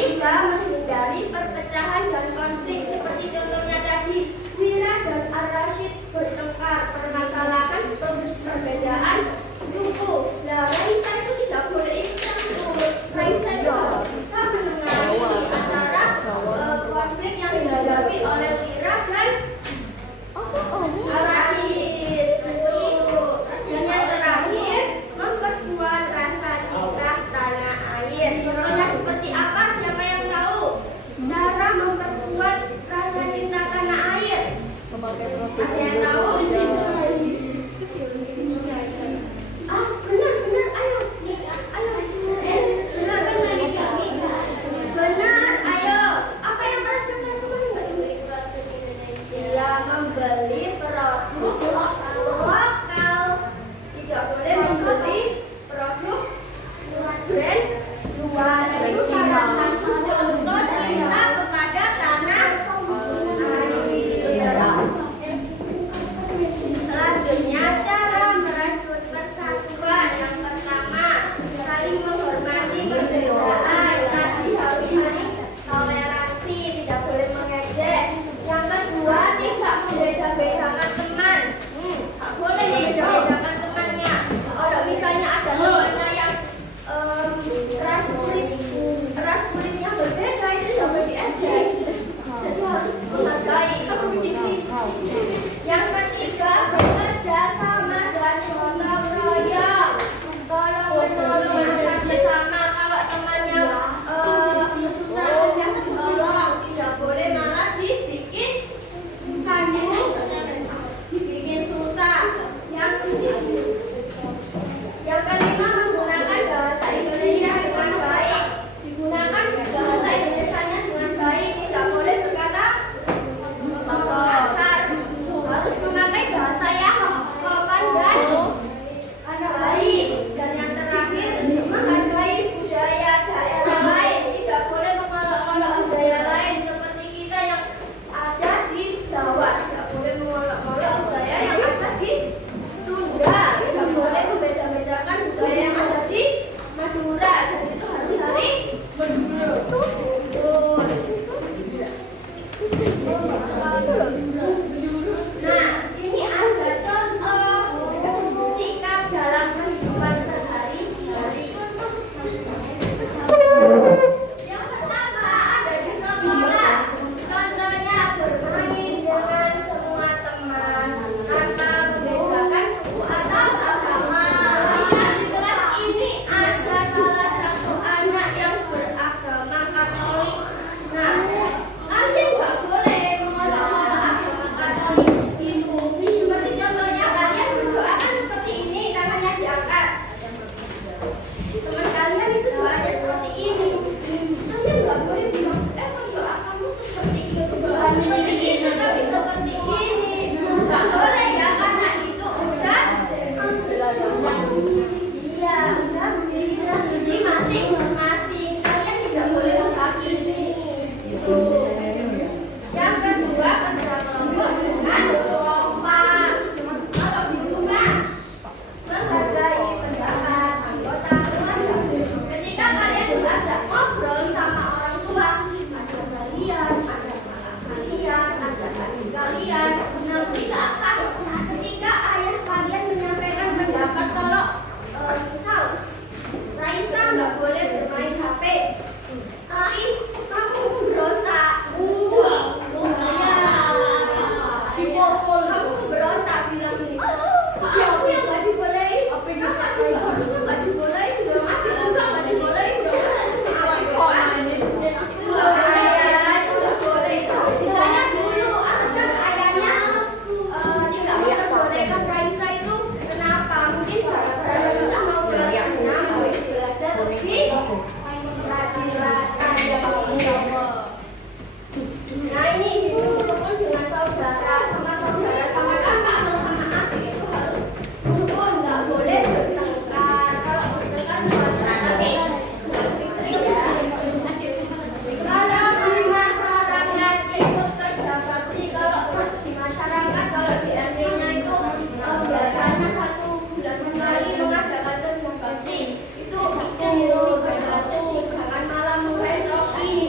ketiga, menghindari perpecahan dan konflik seperti contohnya tadi Wira dan Ar-Rasyid bertengkar permasalahan perbedaan suku. Nah, Raisa itu tidak boleh ikut campur. Raisa itu harus bisa menengahi antara konflik yang dihadapi oleh Wira dan Ar-Rasyid. Dan yang terakhir, memperkuat rasa cinta tanah air. Contohnya seperti apa? Siapa yang tahu cara memperkuat rasa cinta tanah air? Ada yang tahu? Benar, ayo. Benar, ayo. Apa yang harus teman-teman? Ya, membeli produk lokal. Tidak boleh membeli produk brand luar. Itu salah satu contoh cinta kepada tanah air. Selanjutnya, cara merajut persatuan. Yang pertama, saling menghormati perbedaan. Tadi hari-hari toleransi, tidak boleh mengejek. Yang kedua, tidak membeda-bedakan teman. Tak boleh membeda-bedakan temannya. Kalau misalnya ada temannya yang ras kulitnya berbeda, itu tidak boleh diejek. Jadi harus menghargai. Yang ketiga, bekerja sama dan gotong royong. Tolong menolong antar bersama. Kalau temannya kesusahan yang ditolong, tidak boleh malah dibikin susah. Yang kelima, menggunakan bahasa Indonesia dengan baik. Digunakan bahasa Indonesianya dengan baik, tidak boleh berkata kasar. Harus memakai bahasa yang sopan dan baik. Dan yang terakhir, menghargai budaya daerah lain. Tidak boleh mengolok-olok budaya lain seperti kita yang ada di Jawa. Tidak boleh mengolok-olok budaya yang ada di Sunda. Tidak boleh membeda-bedakan budaya yang ada di Madura. Jadi itu harus saling menurut. Nah, ini ada contoh sikap dalam kehidupan sehari-hari. Yang pertama, ada di sekolah. Contohnya bermain dengan semua teman tanpa membedakan suku atau agama. Di kelas ini ada salah satu anak yang beragama Katolik. Nah, kalian nggak boleh mengolok-olok agama Katolik itu. Seperti contohnya kalian berdoa kan seperti ini, tangannya diangkat. Teman kalian itu doanya seperti ini. Kalian nggak boleh bilang, kok doa kamu seperti ini, doa seperti ini, tapi seperti ini. Nggak boleh ya, karena itu udah jadi masing-masing. Kalian tidak boleh menghakimi itu. Yang kedua, kerja kelompok dengan kompak. Kalau di rumah, menghargai pendapat anggota keluarga. Ketika kalian diajak ngobrol sama orang tua, ada kalian, ada kakak kalian, ada adik kalian. Nah, ketika ayah kalian menyampaikan pendapat, kalau misal Raisa nggak boleh bermain HP. Kamu berontak. Kamu berontak bilang ini. Aku yang nggak dibolehin. Kakak juga harusnya nggak dibolehin. Dong, adik juga nggak dibolehin. Dong, itu nggak boleh ya. Itu nggak boleh. Ditanya dulu, alasan ayahnya tidak memperbolehkan Raisa itu kenapa? Mungkin gara-gara Raisa mau belajar lebih rajin lagi. Nah, ini ibu rukun dengan saudara, sama kakak atau sama adik itu harus rukun, nggak boleh bertengkar. Kalau bertengkar bukan tapi istri ya. Kalau di masyarakat ikut kerja bakti, kalau di masyarakat, kalau di RT-nya itu biasanya 1 bulan sekali mengadakan kerja bakti. Itu bergabung, jangan malah mengecoki.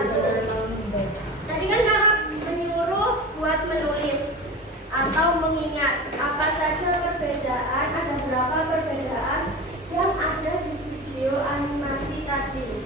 Tadi kan kakak menyuruh buat menulis atau mengingat apa saja perbedaan, ada berapa perbedaan yang ada di video animasi tadi.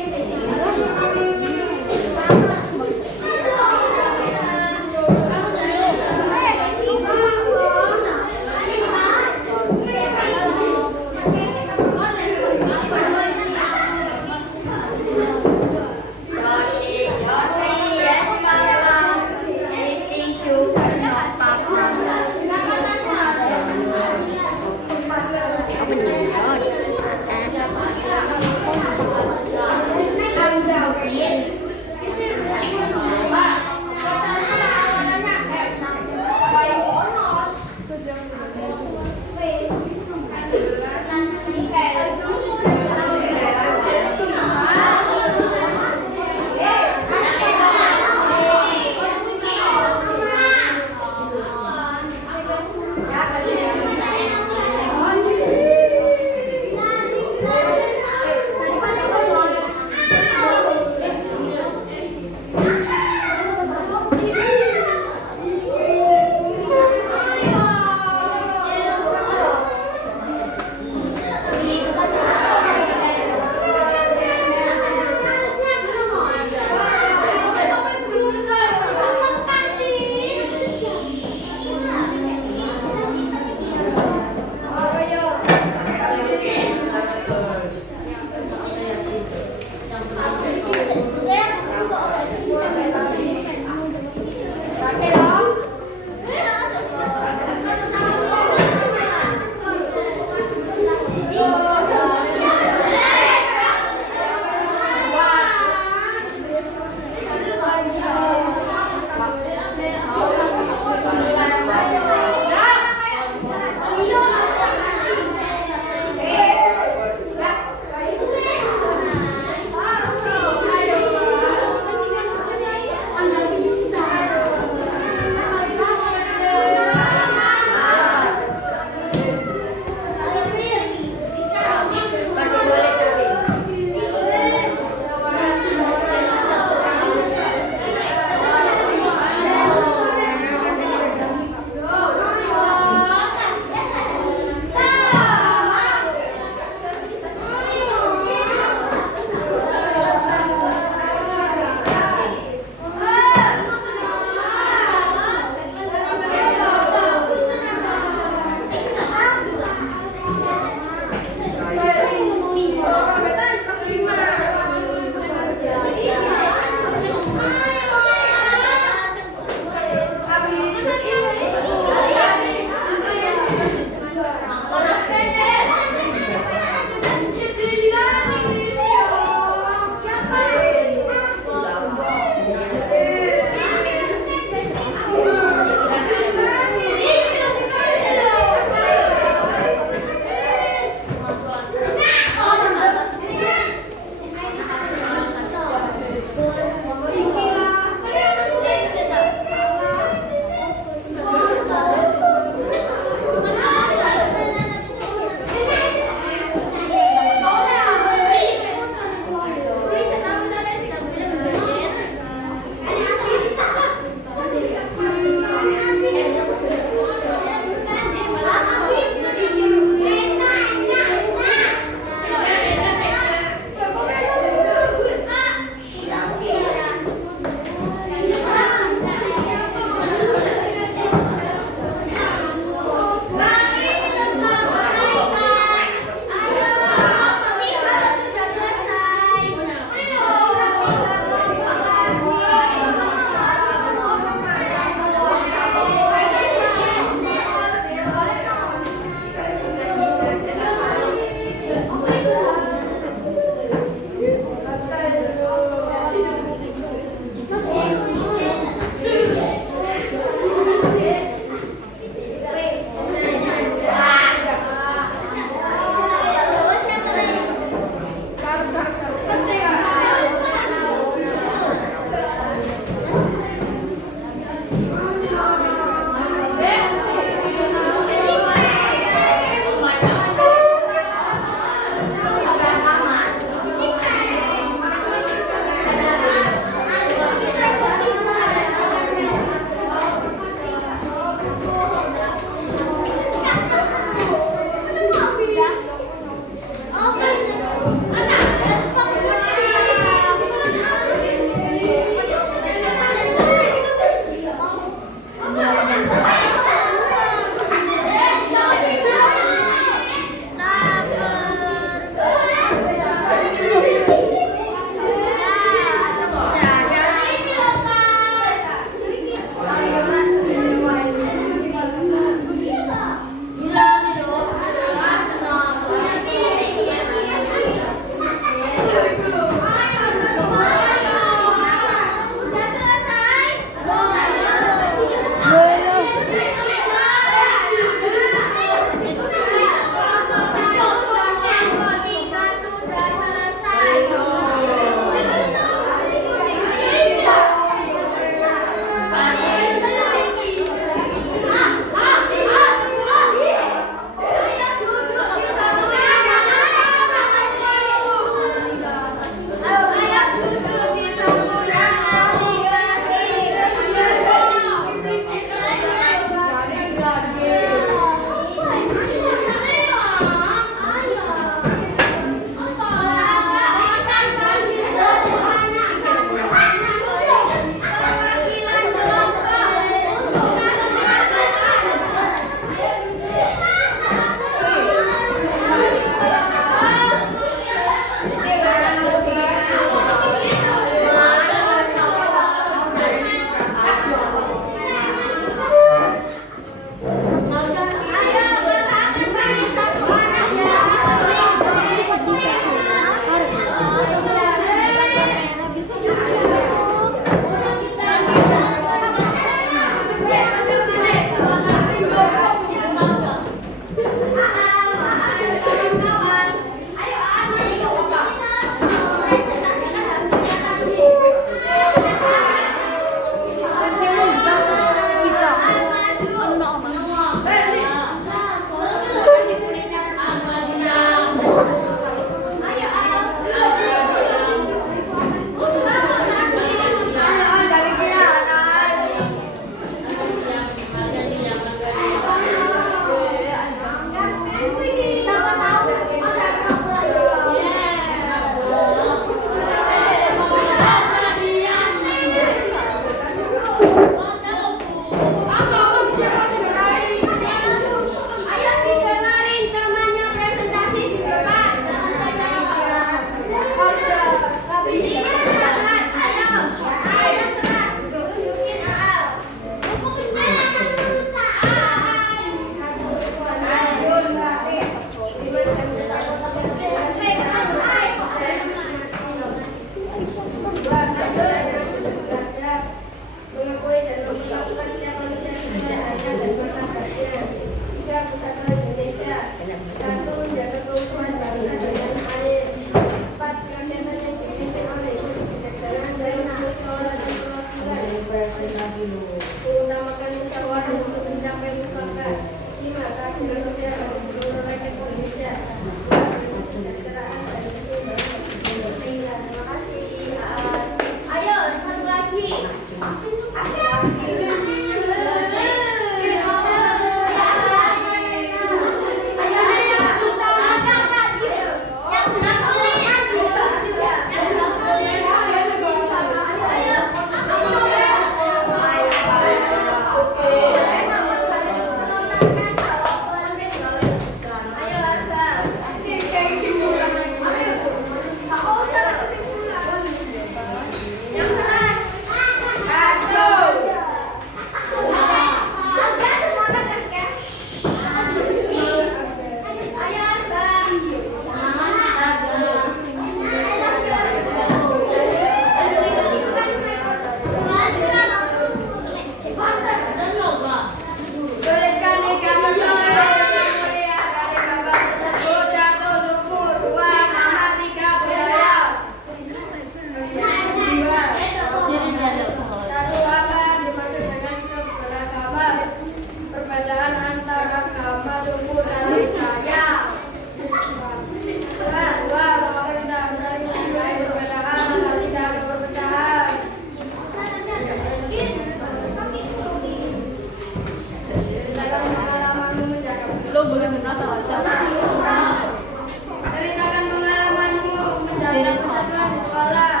persatuan di sekolah.